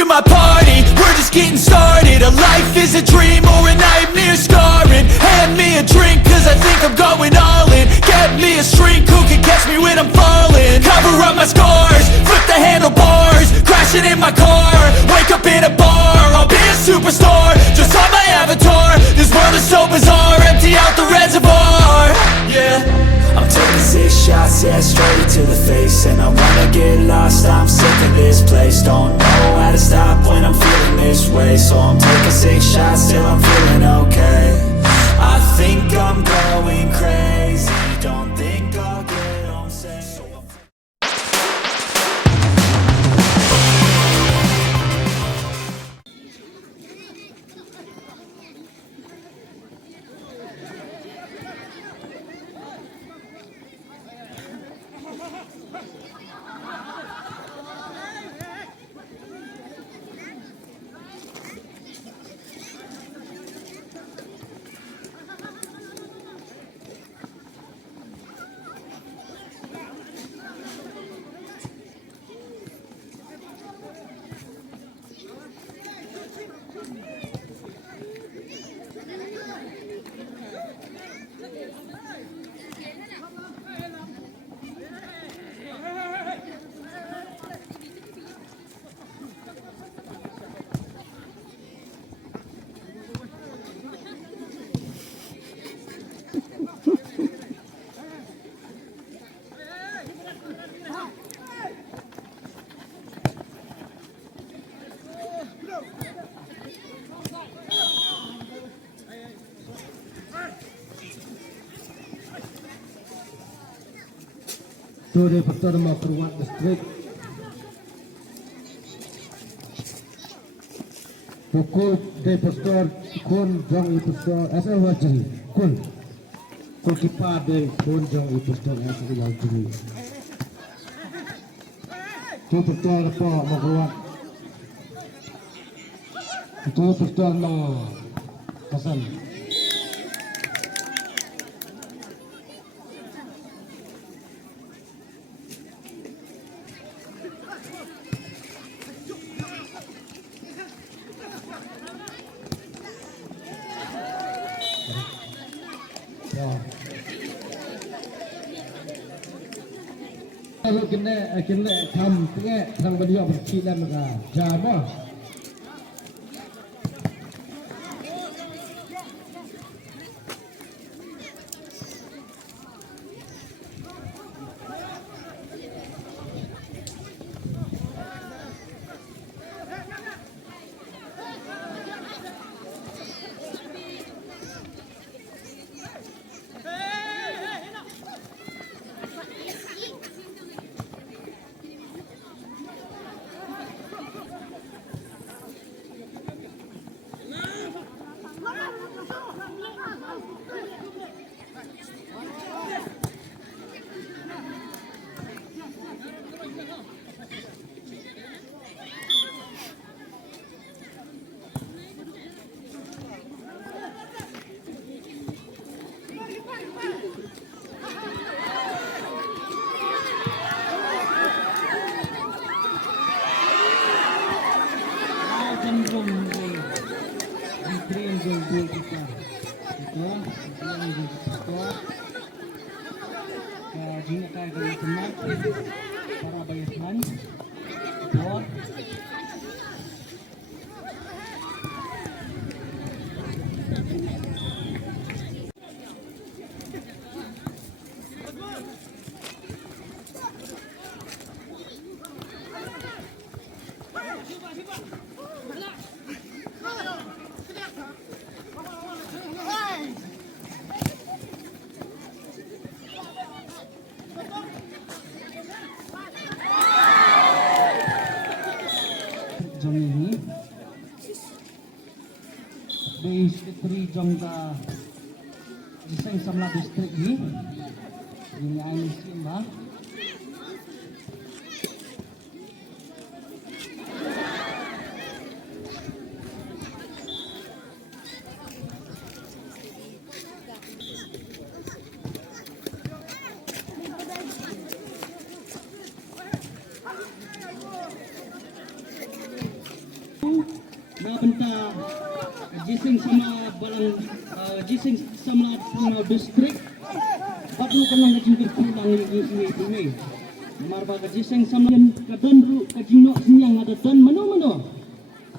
to my party, we're just getting started. A life is a dream or a nightmare scarring. Hand me a drink cause I think I'm going all in. Get me a shrink who can catch me when I'm falling. Cover up my scars, flip the handlebars, crashing in my car, wake up in a bar. I'll be a superstar, just on my avatar. This world is so bizarre, empty out the reservoir. Yeah, I'm taking 6 shots, yeah, straight to the face. And I wanna get lost, I'm sick of this place. Don't know how to stop when I'm feeling this way. So I'm taking 6 shots till I'm feeling okay. I think I'm going crazy, don't think I'll get home safe. Sore Pertama Perwat Distrik Pukul Depestor Kun Jong Ipestor SL Wajri Kun Kulkipa de Kun Jong Ipestor SL Wajri Tu Pestor apa Perwat Tu Pestor no Kasan Kalau kena tham tengah thang beliau berkit dan merah jama. Para bayasman, buat jong ini di Istri Jongga Iseng Samla Distrik ini aini Simba gising sama balang gising sama distrik baru kena ngajin pulang ini marba gising sama kadon ru kajinok sinyang ada don mano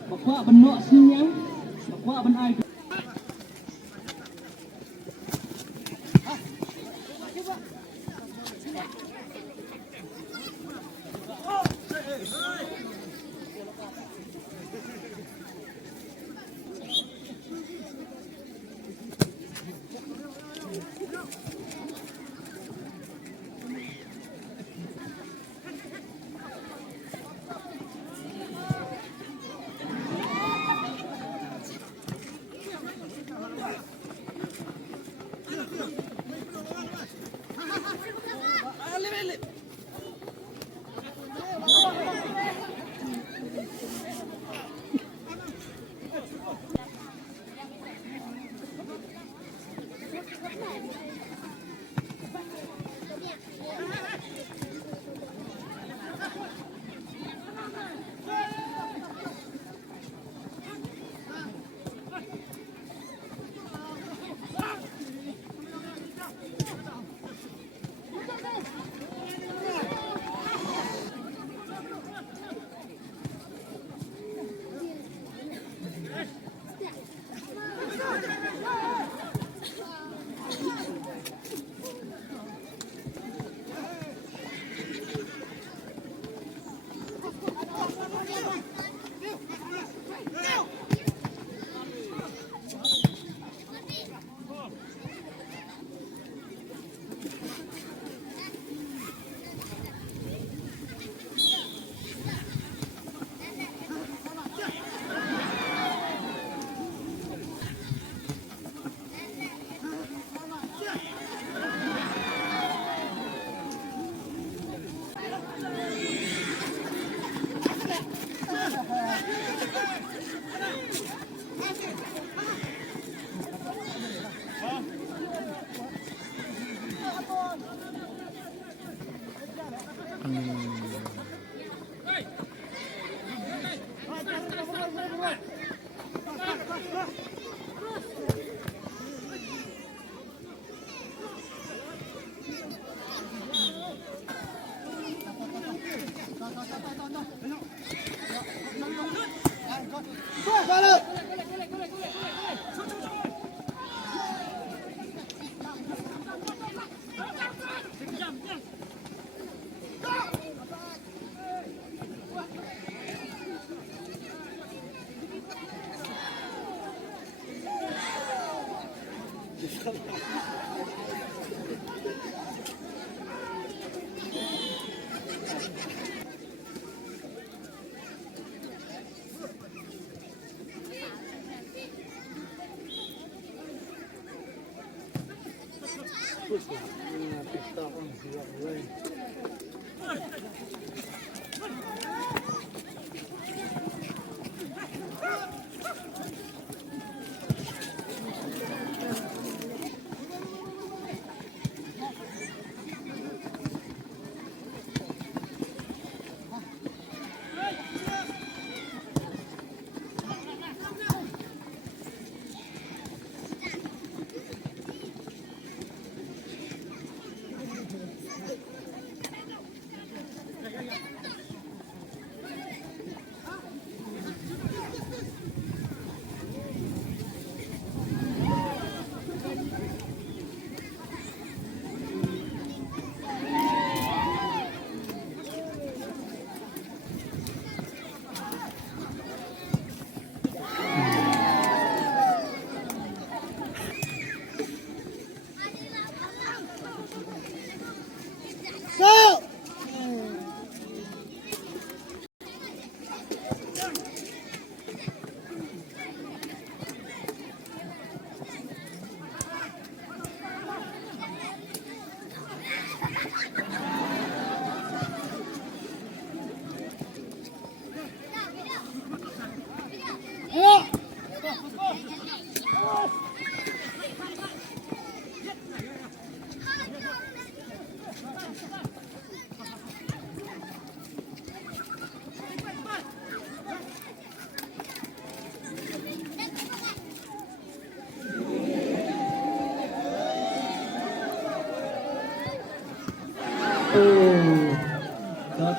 bakwa benok sinyang bakwa ben ai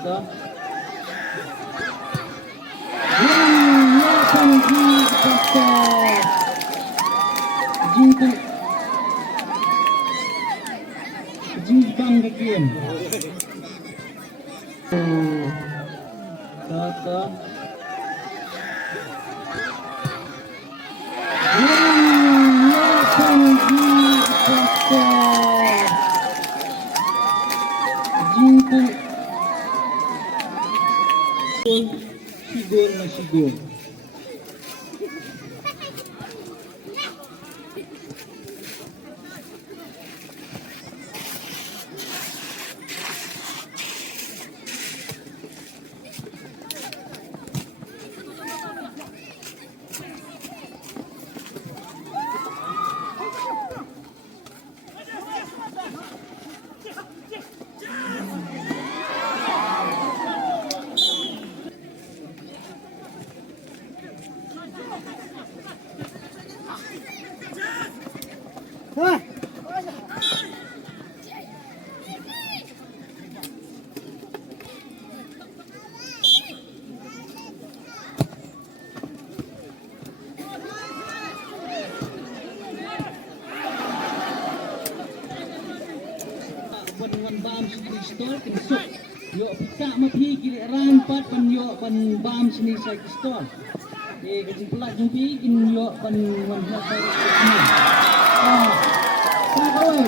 Tata. Lapan di Tata. Jimbang game. Tata. Lapan di Tata. Jimbang. Sigol na sigol. Wan bam sini store kensuk. Yo pita mapi giliran pat pan yo pan bam sini sa store. Kajing pula jumpi gin yo pan wan ha sa sini. Kawai.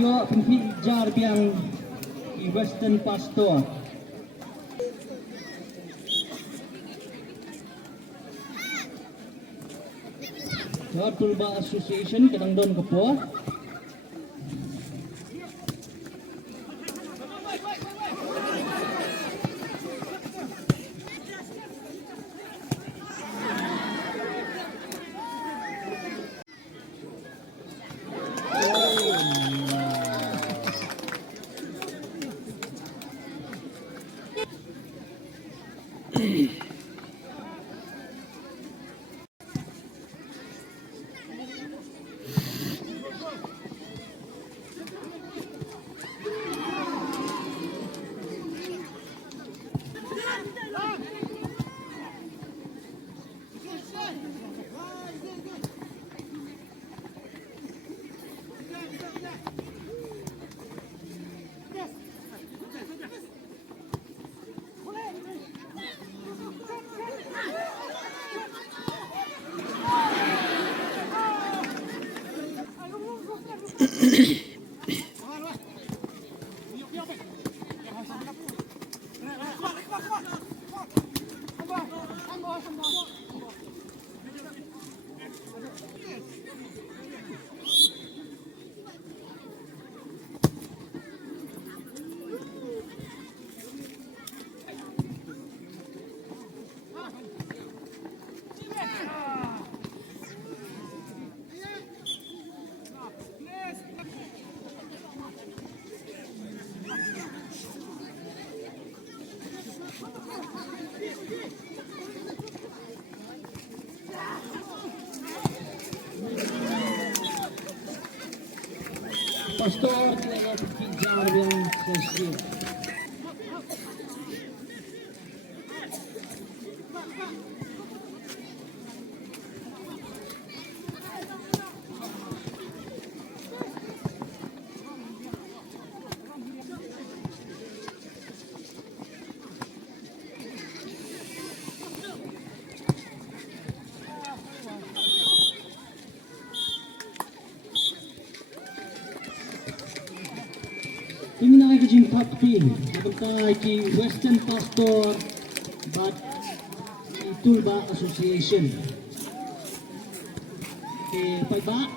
Yo pinpi jar biang di Western Pastor. Tulba Association kadang don kepo. Pastor telah berbicara yang sesuai. Ini nak kajing takpin, napunta ki Western Pastor, but Tulba Association. Okay, paiba.